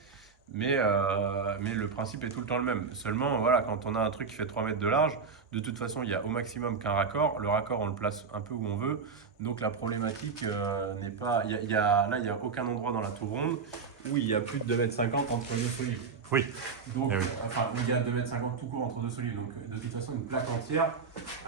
Mais le principe est tout le temps le même. Seulement, voilà, quand on a un truc qui fait 3 mètres de large, de toute façon, il y a au maximum qu'un raccord. Le raccord, on le place un peu où on veut. Donc la problématique n'est pas... Là, il n'y a aucun endroit dans la tour ronde où il y a plus de 2,50 m entre deux solives. Oui. Donc, Eh oui. enfin, où il y a 2,50 m tout court entre deux solives. Donc de toute façon, une plaque entière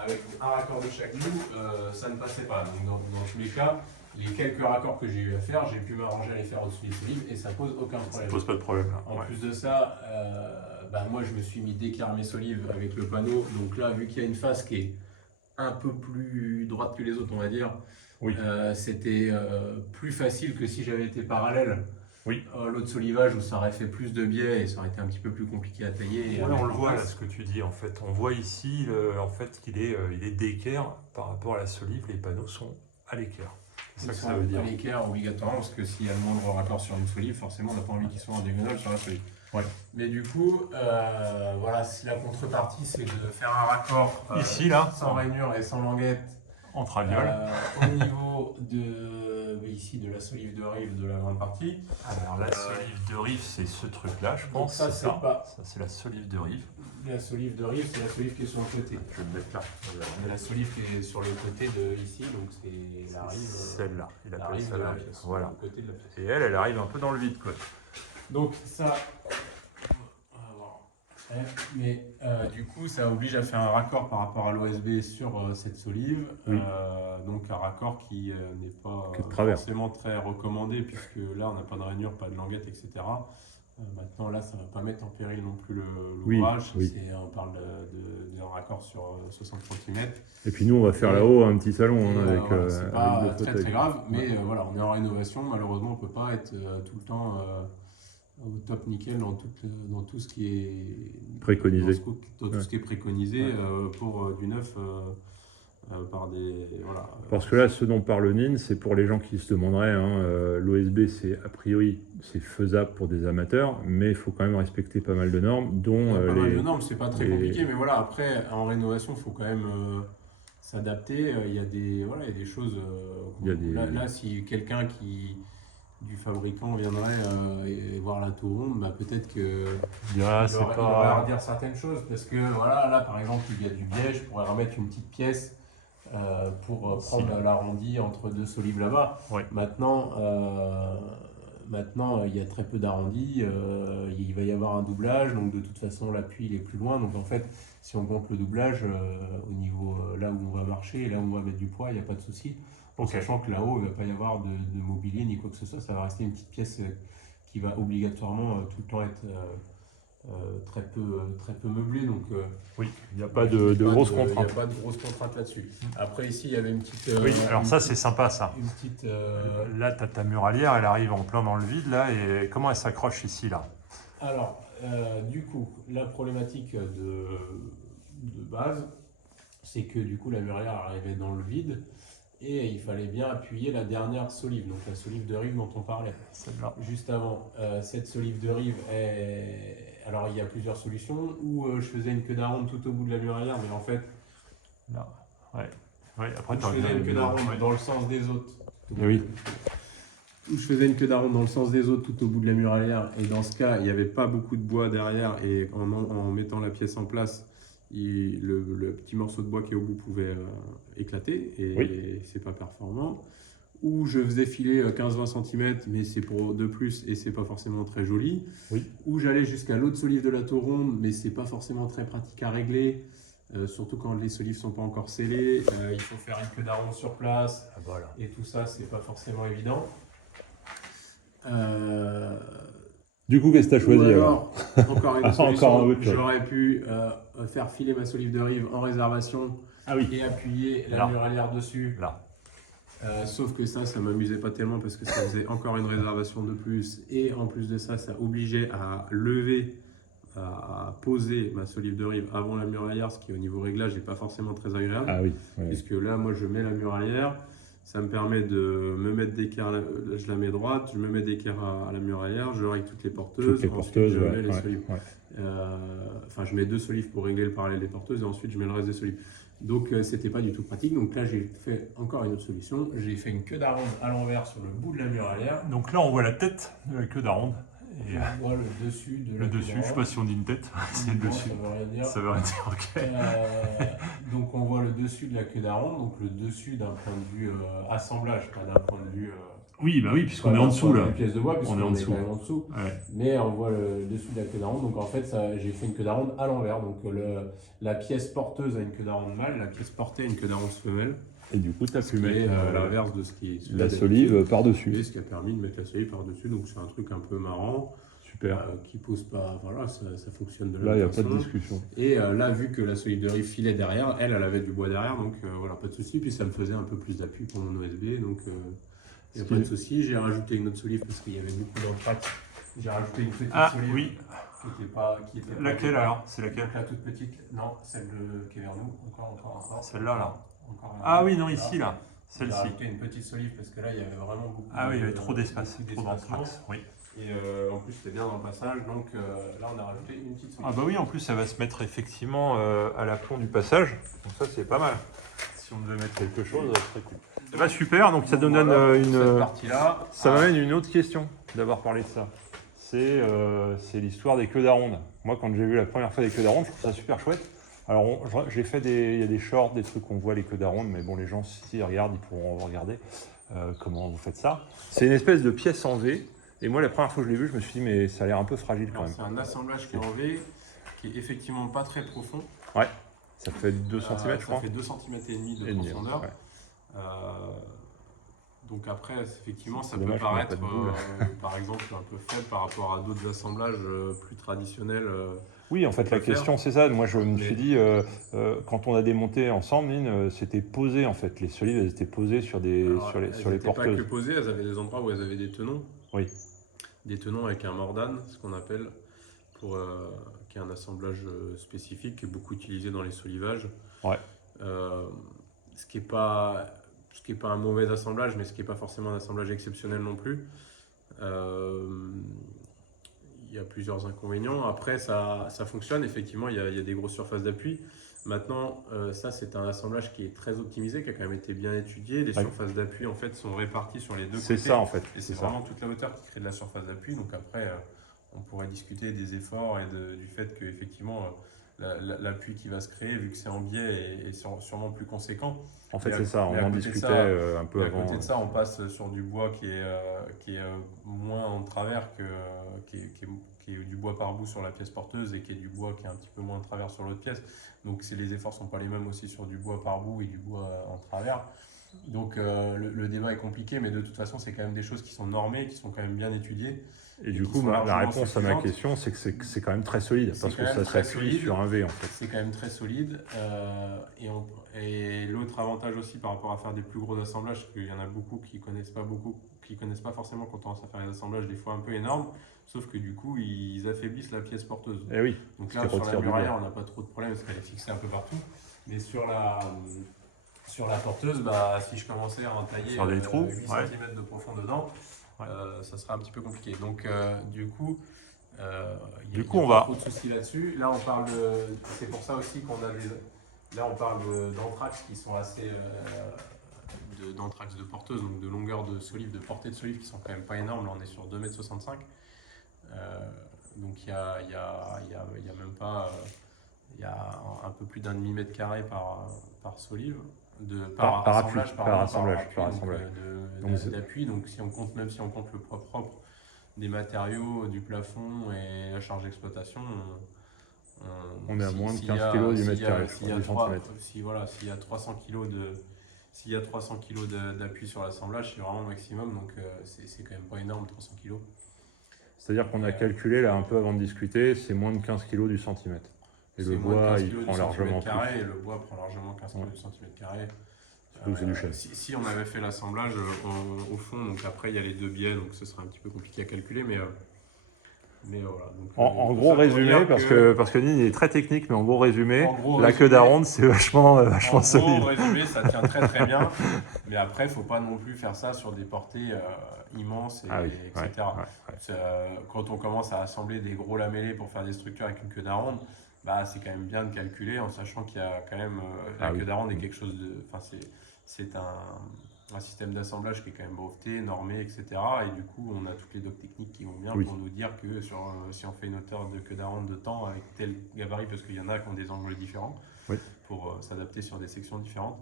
avec un raccord de chaque bout, ça ne passait pas. Donc dans tous les cas, les quelques raccords que j'ai eu à faire, j'ai pu m'arranger à les faire au-dessus des solives et ça pose aucun Ça problème. pose pas de problème. Là. En Ouais. plus de ça, moi je me suis mis d'équerre mes solives avec le panneau. Donc là, vu qu'il y a une face qui est un peu plus droite que les autres, on va dire, Oui. c'était plus facile que si j'avais été parallèle. Oui. L'autre solivage où ça aurait fait plus de biais et ça aurait été un petit peu plus compliqué à tailler. Et à Ouais, mettre on le en voit là, place. ce que tu dis en fait. On voit ici en fait qu'il est, il est d'équerre par rapport à la solive. Les panneaux sont à l'équerre. C'est ça que ça veut dire. À l'équerre obligatoirement parce que s'il y a le moindre raccord sur une solive, forcément on n'a pas envie qu'ils soient en diagonale sur la solive. Ouais. Mais du coup, voilà, si la contrepartie c'est de faire un raccord Ici, là, sans rainure et sans languette entre alvéoles. au niveau de la solive de rive de la grande partie. Alors la solive de rive, c'est ce truc-là, je Donc pense. ça, c'est c'est pas- Ça, c'est la solive de rive. La solive de rive, c'est la solive qui est sur le côté. Je vais le mettre là. Mais la solive qui est sur le côté de ici, donc c'est la rive. Celle-là. Il La appelle rive ça de la la rive. pièce. Voilà. Le côté de la pièce. Et elle arrive un peu dans le vide, quoi. Donc ça, mais du coup ça oblige à faire un raccord par rapport à l'OSB sur cette solive, Oui. donc un raccord qui n'est pas Que de travers. forcément très recommandé puisque là on n'a pas de rainure, pas de languette, etc. Maintenant là ça ne va pas mettre en péril non plus l'ouvrage, Oui. on parle d'un raccord sur 60 cm. Et puis nous, on va faire là-haut un petit salon avec, Voilà, c'est pas avec deux très fauteuils. très grave, mais voilà, on est en rénovation, malheureusement on ne peut pas être tout le temps au top nickel dans tout ce qui est Préconisé. dans tout ce qui est préconisé pour du neuf par des voilà. Parce que là, ce dont parle Nine, c'est pour les gens qui se demanderaient, l'OSB, c'est a priori, c'est faisable pour des amateurs, mais il faut quand même respecter pas mal de normes, Il y dont a pas mal les... de normes, c'est pas très les- compliqué, mais voilà, après en rénovation, il faut quand même s'adapter. Il y a des choses. Il y a des- Là, si quelqu'un qui du fabricant viendrait et voir la tour ronde, bah, peut-être que Ah, il c'est aurait pas... à redire certaines choses. Parce que voilà, là par exemple, il y a du biais, je pourrais remettre une petite pièce pour prendre l'arrondi entre deux solives là-bas. Oui. Maintenant, il y a très peu d'arrondis, il va y avoir un doublage, donc de toute façon l'appui il est plus loin. Donc en fait, si on compte le doublage au niveau là où on va marcher et là où on va mettre du poids, il n'y a pas de souci. En Ok. sachant que là-haut, il ne va pas y avoir de mobilier ni quoi que ce soit, ça va rester une petite pièce qui va obligatoirement tout le temps être très peu meublée. Donc, Oui, il n'y a pas de grosses Il n'y contraintes. a pas de grosses contraintes là-dessus. Après, ici, il y avait une petite. Oui, alors ça, c'est sympa, ça. Une petite. Là, tu as ta muralière, elle arrive en plein dans le vide, là, et comment elle s'accroche ici, là? Alors, du coup, la problématique de base, c'est que du coup, la muralière arrivait dans le vide et il fallait bien appuyer la dernière solive, donc la solive de rive dont on parlait Celle-là. juste avant. Cette solive de rive alors il y a plusieurs solutions, ou je faisais une queue d'aronde tout au bout de la muralière, mais en fait, Là. Ouais. Ouais, après, ou je faisais une queue d'aronde Ouais. dans le sens des autres. Oui. Où je faisais une queue d'aronde dans le sens des autres tout au bout de la muralière, et dans ce cas, il n'y avait pas beaucoup de bois derrière, et en mettant la pièce en place, le petit morceau de bois qui est au bout pouvait éclater, et c'est pas performant. Ou je faisais filer 15-20 cm, mais c'est pour de plus et c'est pas forcément très joli. Oui. Ou j'allais jusqu'à l'autre solive de la tour ronde, mais c'est pas forcément très pratique à régler, surtout quand les solives sont pas encore scellées. Il faut faire une queue d'aronde sur place, Ah, voilà. et tout ça, c'est pas forcément évident. Du coup, qu'est-ce que tu as choisi, Ou alors? encore une Encore solution, un autre choix. j'aurais pu faire filer ma solive de rive en réservation Ah oui, et appuyer la Là. muralière dessus. là. Sauf que ça m'amusait pas tellement parce que ça faisait encore une réservation de plus. Et en plus de ça, ça obligeait à lever, à poser ma solive de rive avant la muralière, ce qui au niveau réglage n'est pas forcément très agréable. Ah oui. oui. Puisque là, moi, je mets la muralière, ça me permet de me mettre d'équerre, je la mets droite, je me mets d'équerre à la muralière, je règle toutes les porteuses, Toutes les ensuite porteuses, je ouais, mets les ouais, solives. ouais. Enfin, je mets 2 solives pour régler le parallèle des porteuses et ensuite je mets le reste des solives. Donc, c'était pas du tout pratique. Donc là, j'ai fait encore une autre solution. J'ai fait une queue d'aronde à l'envers sur le bout de la muralière. Donc là, on voit la tête de la queue d'aronde. Et On voit le dessus de la le queue dessus, je d'aronde. sais pas si on dit une tête, c'est le Non, dessus. ça veut rien dire. Ça veut rien dire, ok. Donc on voit le dessus de la queue d'aronde, donc le dessus d'un point de vue assemblage, pas d'un point de vue. Oui, bah oui, puisqu'on pas est en d'un dessous, point de là. vue pièce de bois, On puisqu'on est en est dessous. quand même en dessous. Ouais. Mais on voit le dessus de la queue d'aronde, donc en fait j'ai fait une queue d'aronde à l'envers. Donc la pièce porteuse a une queue d'aronde mâle, la pièce portée a une queue d'aronde femelle. Et du coup, tu as pu Et mettre l'inverse de ce qui est la solive par-dessus. Et ce qui a permis de mettre la solive par-dessus, donc c'est un truc un peu marrant. Super. Qui pose pas, voilà, ça fonctionne de la Là, il n'y a même pas de façon. discussion. Et là, vu que la solive de rive filait derrière, elle avait du bois derrière, donc voilà, pas de souci. Puis ça me faisait un peu plus d'appui pour mon OSB, donc il n'y a pas de souci. J'ai rajouté une autre solive parce qu'il y avait beaucoup d'entraque. J'ai rajouté une petite solive oui. qui était pas. Laquelle alors? C'est laquelle? Donc la toute petite, non, celle qui est vers nous, encore. Celle-là, là. Encore Ah oui, non, ici, là. J'ai Celle-ci. rajouté une petite solive parce que là, il y avait vraiment beaucoup. Ah oui, il y avait trop d'espace, beaucoup trop d'espacement. d'anthrax. Oui. Et en plus, c'était bien dans le passage, donc là, on a rajouté une petite solive. Ah bah oui, en plus, ça va se mettre effectivement à l'aplomb du passage. Donc ça, c'est pas mal. Si on devait mettre quelque chose, ça serait cool. Eh bah super, donc ça nous donne Cette une... partie-là. Ça m'amène une autre question d'avoir parlé de ça. C'est l'histoire des queues d'aronde. Moi, quand j'ai vu la première fois des queues d'aronde, je trouve ça super chouette. Alors, j'ai fait il y a des shorts, des trucs où on voit les queues d'aronde, mais bon, les gens, s'ils regardent, ils pourront regarder comment vous faites ça. C'est une espèce de pièce en V. Et moi, la première fois que je l'ai vu, je me suis dit, mais ça a l'air un peu fragile quand même. C'est un assemblage qui est en V, qui est effectivement pas très profond. Ouais, ça fait 2 cm, je crois. Ça fait 2 cm et demi de Et demi, profondeur. ouais. Donc après, effectivement, ça C'est peut dommage qu'on ait paraître, pas de boule. par exemple, un peu faible par rapport à d'autres assemblages plus traditionnels. Oui, en fait, peut la faire. question, c'est ça. Moi, je me Mais- suis dit, quand on a démonté ensemble, Lynn, c'était posé, en fait. Les solives, elles étaient posées sur les Elles porteuses. pas que posées, elles avaient des endroits où elles avaient des tenons. Oui. Des tenons avec un mordane, ce qu'on appelle, qui est un assemblage spécifique, qui est beaucoup utilisé dans les solivages. Ouais. Ce qui n'est pas un mauvais assemblage, mais ce qui n'est pas forcément un assemblage exceptionnel non plus. Il y a plusieurs inconvénients. Après, ça fonctionne. Effectivement, il y a des grosses surfaces d'appui. Maintenant, ça c'est un assemblage qui est très optimisé, qui a quand même été bien étudié. Les Ouais. surfaces d'appui en fait sont réparties sur les deux C'est côtés. ça en fait. Et c'est vraiment toute la hauteur qui crée de la surface d'appui. Donc après, on pourrait discuter des efforts et du fait qu'effectivement, l'appui qui va se créer, vu que c'est en biais, est sûrement plus conséquent. En fait, Mais c'est ça. mais On à en côté de discutait ça, un peu Mais à avant. côté de ça, on passe sur du bois qui est moins en travers qui est du bois par bout sur la pièce porteuse et qui est du bois qui est un petit peu moins en travers sur l'autre pièce. Donc les efforts ne sont pas les mêmes aussi sur du bois par bout et du bois en travers. Donc le débat est compliqué, mais de toute façon, c'est quand même des choses qui sont normées, qui sont quand même bien étudiées. Et et du qui coup, sont la largement réponse à ma suffisantes. question, c'est que c'est quand même très solide, C'est parce quand que même ça très s'appuie solide. sur un V en fait. C'est quand même très solide. Et l'autre avantage aussi par rapport à faire des plus gros assemblages, parce qu'il y en a beaucoup qui connaissent pas forcément quand on commence à faire des assemblages des fois un peu énormes, sauf que du coup ils affaiblissent la pièce porteuse. Eh oui, Donc ce là qui sur la retire du muraille bois. on n'a pas trop de problème parce qu'elle est fixée un peu partout. Mais sur la porteuse, si je commençais à en tailler Faire des trous, 8 ouais. cm de profond dedans, Ouais. ça serait un petit peu compliqué. Donc du coup, Du il coup, y a on pas va- trop de soucis là-dessus. Là, on parle c'est pour ça aussi qu'on a là, on parle d'anthrax qui sont assez d'anthrax de porteuse, donc de longueur de solive, de portée de solive qui sont quand même pas énormes. Là, on est sur 2,65 m. Donc il y a même pas, il y a un peu plus d'un demi-mètre carré par solive. Par appui, assemblage, par assemblage, appui, par donc, assemblage. d'appui. Donc si on compte, même si on compte le poids propre des matériaux, du plafond et la charge d'exploitation, On est à moins de s'il y 15 a- kg du s'il mètre y a- carré, je s'il y crois, a du trois- centimètre. s'il y a 300 kg d'appui sur l'assemblage, c'est vraiment maximum, donc c'est quand même pas énorme, 300 kg. C'est-à-dire qu'on a calculé là un peu avant de discuter, c'est moins de 15 kg du centimètre. Et le bois, il prend largement plus. Et le bois prend largement 15 kg du centimètre carré. Surtout que c'est du chêne. Si on avait fait l'assemblage au fond, donc après il y a les deux biais, donc ce serait un petit peu compliqué à calculer, mais voilà. Donc, En tout gros ça pour résumé, dire parce que Nîmes est très technique, mais en gros résumé, En gros, la queue résumé, d'aronde c'est vachement en solide. gros, résumé, ça tient très très bien, mais après, il ne faut pas non plus faire ça sur des portées immenses, Ah oui, etc. ouais. Quand on commence à assembler des gros lamellés pour faire des structures avec une queue d'aronde, c'est quand même bien de calculer en sachant qu'il y a quand même la queue d'aronde est quelque chose de, c'est un système d'assemblage qui est quand même breveté, normé, etc. Et du coup, on a toutes les docs techniques qui vont bien Oui. pour nous dire que si on fait une hauteur de queue d'aronde de temps avec tel gabarit, parce qu'il y en a qui ont des angles différents, Oui. pour s'adapter sur des sections différentes.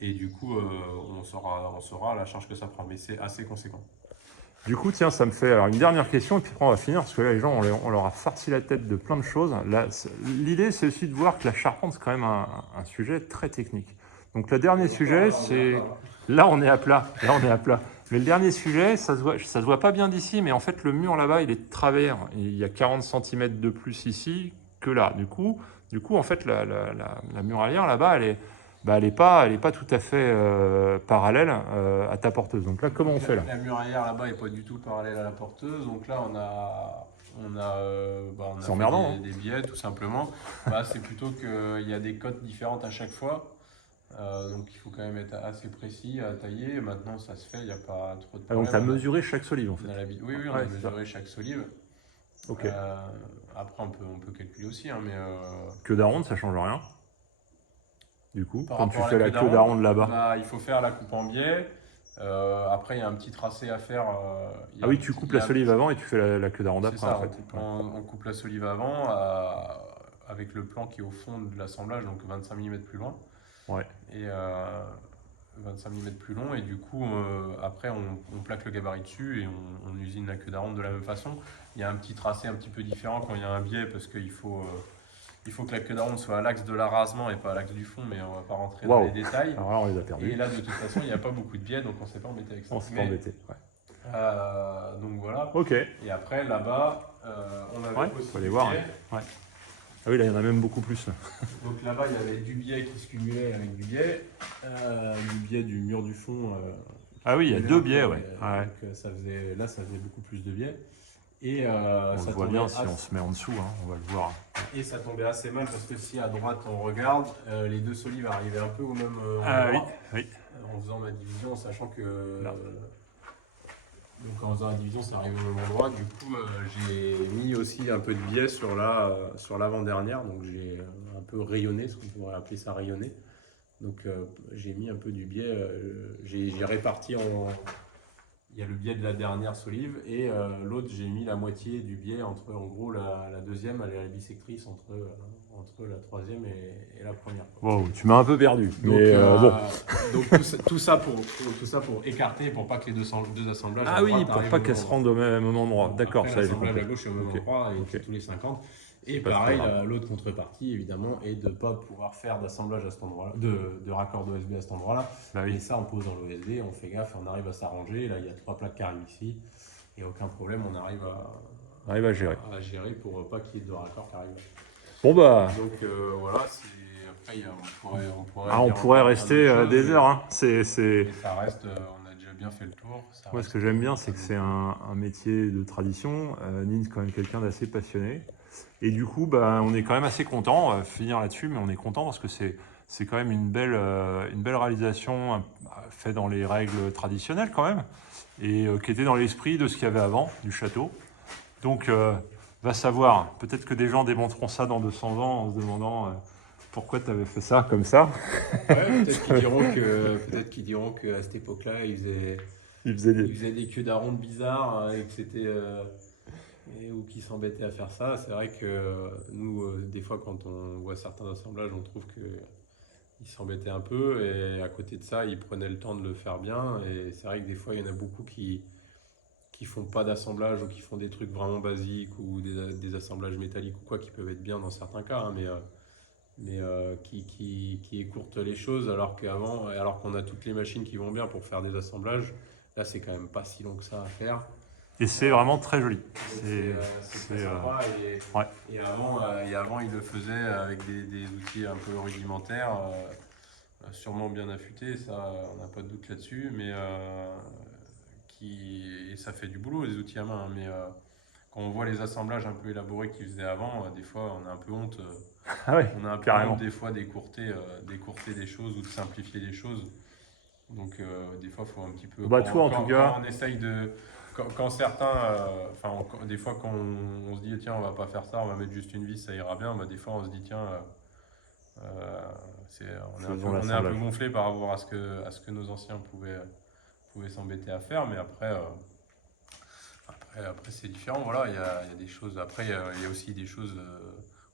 Et du coup, on saura la charge que ça prend, mais c'est assez conséquent. Du coup, tiens, ça me fait alors une dernière question, et puis après on va finir, parce que là, les gens, on leur a farci la tête de plein de choses. L'idée, c'est aussi de voir que la charpente, c'est quand même un sujet très technique. Donc, le dernier sujet, c'est... Là, on est à plat. Mais le dernier sujet, ça se voit pas bien d'ici, mais en fait, le mur là-bas, il est de travers. Il y a 40 cm de plus ici que là. Du coup en fait, la muralière là-bas, elle est pas tout à fait parallèle à ta porteuse. Donc là, comment on fait là? La muraillère là-bas n'est pas du tout parallèle à la porteuse, donc là on a C'est fait emmerdant, des biais tout simplement. C'est plutôt qu'il y a des cotes différentes à chaque fois. Donc il faut quand même être assez précis à tailler. Maintenant ça se fait, il n'y a pas trop de problème. Donc tu as mesuré chaque solive en fait. Oui, on a Ouais, c'est ça. mesuré chaque solive. Ok. Après on peut calculer aussi, mais Queue d'aronde, ça change rien. Du coup, par quand tu rapport à fais la queue d'aronde là-bas. il faut faire la coupe en biais. Après il y a un petit tracé à faire. Ah oui, tu coupes la solive avant et tu fais la queue d'aronde après C'est ça, en fait. on coupe la solive avant avec le plan qui est au fond de l'assemblage, donc 25 mm plus loin. Ouais. Et 25 mm plus long, et du coup après on plaque le gabarit dessus et on usine la queue d'aronde de la même façon. Il y a un petit tracé un petit peu différent quand il y a un biais parce qu'il faut que la queue d'aronde soit à l'axe de l'arasement et pas à l'axe du fond, mais on va pas rentrer dans les détails. Alors là, on les a perdus. Et là de toute façon il n'y a pas beaucoup de biais, donc on ne s'est pas embêté avec ça. On s'est pas embêté. Ouais. Donc voilà. Ok. Et après là-bas on avait aussi faut aller du voir. biais. Ouais. Ah oui, là il y en a même beaucoup plus. Donc là-bas, il y avait du biais qui se cumulait avec du biais du mur du fond. Ah oui, il y a deux biais, ouais. Donc ça faisait beaucoup plus de biais. Et On ça le voit tombait bien si on se met en dessous, on va le voir. Et ça tombait assez mal parce que si à droite on regarde, les deux solives arrivaient un peu au même Ah endroit. oui. En faisant ma division, sachant que Là. Donc en faisant la division, ça arrive au même endroit. Du coup, j'ai mis aussi un peu de biais sur l'avant-dernière. Donc j'ai un peu rayonné, ce qu'on pourrait appeler ça rayonner. Donc j'ai mis un peu du biais. J'ai réparti en... Il y a le biais de la dernière solive et l'autre, j'ai mis la moitié du biais entre, en gros, la deuxième, elle est la bissectrice entre la troisième et la première. Wow, tu m'as un peu perdu. Donc, Mais bon. donc tout ça pour écarter, pour pas que les deux assemblages Ah à oui, droite pour arrivent pas au qu'elles même se rendent au même endroit. endroit. D'accord, Après, ça j'ai l'assemblage compris. à gauche est au même Ok. endroit et Ok. tous les 50. Et Pas pareil, trop grave. l'autre contrepartie, évidemment, est de ne pas pouvoir faire d'assemblage à cet endroit-là, de raccord d'OSB à cet endroit-là. Bah Et oui. ça, on pose dans l'OSB, on fait gaffe, on arrive à s'arranger. Là, il y a 3 plaques qui arrivent ici. Et aucun problème, on arrive Arrive à gérer. pour pas qu'il y ait de raccord qui arrive. Bon bah. Donc voilà, après On dire pourrait encore rester plein d'autres des choses, heures. Hein. mais ça reste, on a déjà bien fait le tour. Moi, ce que j'aime bien, c'est que c'est un métier de tradition. Nine, c'est quand même quelqu'un d'assez passionné. Et du coup, bah, on est quand même assez content. On va finir là-dessus, mais on est content parce que c'est quand même une belle réalisation faite dans les règles traditionnelles quand même, et qui était dans l'esprit de ce qu'il y avait avant du château. Donc, va savoir. Peut-être que des gens démonteront ça dans 200 ans en se demandant pourquoi tu avais fait ça comme ça. Ouais, peut-être qu'ils diront qu'à cette époque-là, ils faisaient des queues d'aronde bizarres et que c'était ou qu'ils s'embêtaient à faire ça. C'est vrai que nous, des fois, quand on voit certains assemblages, on trouve qu'ils s'embêtaient un peu et à côté de ça, ils prenaient le temps de le faire bien. Et c'est vrai que des fois, il y en a beaucoup qui font pas d'assemblage ou qui font des trucs vraiment basiques ou des assemblages métalliques ou quoi qui peuvent être bien dans certains cas, hein, mais qui écourtent les choses alors qu'on a toutes les machines qui vont bien pour faire des assemblages. Là, c'est quand même pas si long que ça à faire. Et c'est vraiment très joli. C'est très sympa. ouais. Et avant, il le faisait avec des outils un peu rudimentaires, sûrement bien affûtés, ça, on n'a pas de doute là-dessus, mais et ça fait du boulot, les outils à main, hein, mais quand on voit les assemblages un peu élaborés qu'il faisait avant, des fois, on a un peu honte. Ah ouais, On a un peu carrément. honte des fois d'écourter des choses ou de simplifier des choses. Donc des fois, il faut un petit peu... Bah, toi, en tout cas... Quand on essaye de... Quand certains... des fois, quand on se dit, tiens, on va pas faire ça, on va mettre juste une vis, ça ira bien. Bah, des fois, on se dit, tiens... on est un peu gonflé par rapport à ce que nos anciens pouvaient s'embêter à faire. Mais après c'est différent. Voilà, il y a des choses... Après, il y a aussi des choses...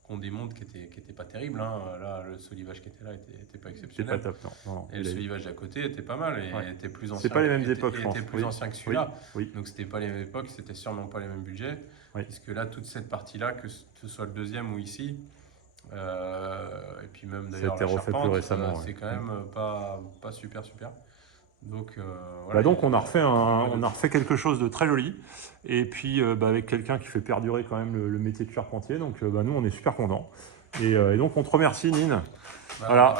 qu'on démonte qui était pas terrible, hein. Là, le solivage qui était là était pas exceptionnel. C'était pas top, non. Et le solivage d'à côté était pas mal et était plus ancien. C'est pas les mêmes époques, je pense. Était plus ancien que celui-là. Oui. Donc c'était pas les mêmes époques, c'était sûrement pas les mêmes budgets. Oui. Puisque là, toute cette partie-là, que ce soit le deuxième ou ici, et puis même d'ailleurs la charpente, plus récemment, c'est quand même pas super. Donc, voilà, bah donc on a refait quelque chose de très joli et puis avec quelqu'un qui fait perdurer quand même le métier de charpentier, donc nous on est super contents et donc on te remercie Nine. Bah, voilà.